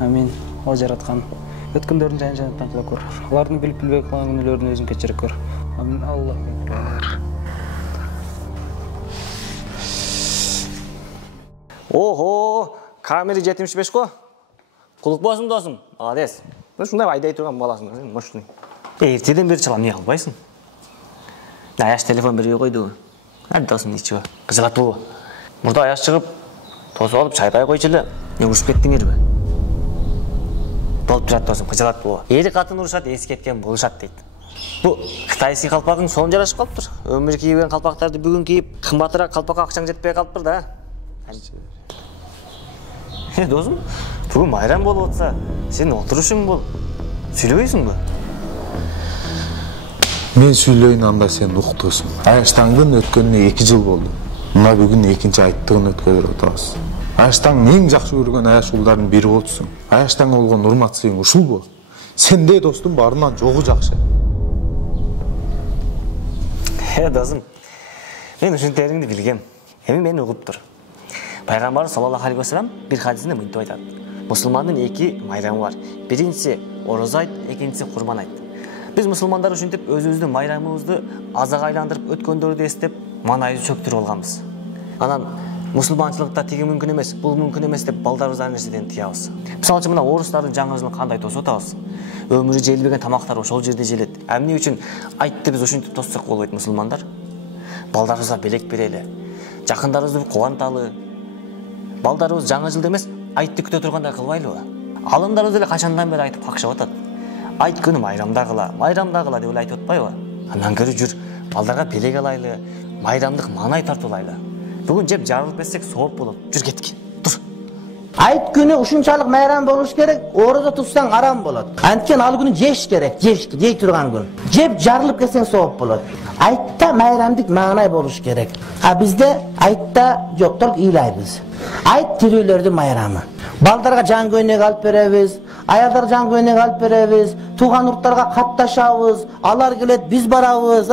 Амин. О жараткан. Өткөндөрдүн жайын-жайын кыла көр. Алардын билип-билбей кылган күнөөлөрүн өзүң кечире көр. Амин. Аллах. Ого, камера 75 го. Кулук болсун досум. Молодец. Ушундай айдай турган баласың, мощный. Эртеден бери чалам, не кылбайсың? Аяш телефон бербей койду. Хadi досым, ничего. Кызылатуу. Мурда аяш чыгып, тосуп алып чайдай койчу эле. Не урушуп кеттиңерби? Болуп турат досум, кызылатуу. Эри катын урушат, эси кеткен болушат дейт. Бу кытайский калпагың сонун жарашып калыптыр. Өмүр кийген калпактарды бүгүн кийип, кымбатыраак калпакка акчаң жетпей калыптыр да. Досым, бүгүн майрам болуп атса, сен отурушуң бол. Сүйлөбөйсүңбү? Мен сүйлөйүн, анда сен уктуусуң. Аяштаңдын өткөнүнө 2 жыл болду. Мына бүгүн экинчи айттыгын өткөрүп атабыз. Аяштаңдын эң жакшы көргөн аяш уулдардын бири болчусуң. Аяштаңга болгон урмат сыйың ушулбу? Сенде достум барынан жогу жакшы. Досым, мен ушунтериңди билгем. Эми мени угуп тур. Пайгамбар саллаллаху алейхи вассалам бир хадисинде мынтип айтат. Мусулмандын 2 майрамы бар. Биринчиси орозо айт, экинчиси курбан айт. Биз мусулмандар ушинтип өзүбүздүн майрамыбызды азага айландырып өткөндөрдү эстеп, манайыбызды чөктүрүп алганбыз. Анан мусулманчылыкта тиги мүмкүн эмес, бул мүмкүн эмес деп балдарыбызды ар нерседен тыябыз. Мисалы үчүн мына орустардын жаңы жылын кандай тосуп атабыз? Өмүрү желбеген тамактар ошол жерде желет. Эмне үчүн айтты биз ушинтип тоссок болбойт мусулмандар? Балдарыбызга белек берели, жакындарыбызды кубанталы. Балдарыбыз жаңы жылда эмес, айтты күтө тургандай кылбайлыбы? Алымдарыбыз эле качандан бери айтып какшап атат. Айт күнү майрамда кыла деп эле айтып атпайбы? Андан көрү жүр, балдарга белек алайлы, майрамдык маанай тартуулайлы. Бүгүн жеп жарылып кетсек сооп болот. Жүр кетки. Тур. Айт күнү ушунчалык майрам болуш керек, орозо тутсаң арам болот. Анткени ал күнү жеш керек, жей турган күн. Жеп жарылып кетсең сооп болот. Айтта майрамдык маанай болуш керек. А бизде айтта жок, толук ыйлайбыз. Айт тирүүлөрдүн майрамы. Балдарга жан көйнөк алып беребиз, аялдар жан көйнөк алып беребиз, тууган урттарга катташабыз, алар келет, биз барабыз,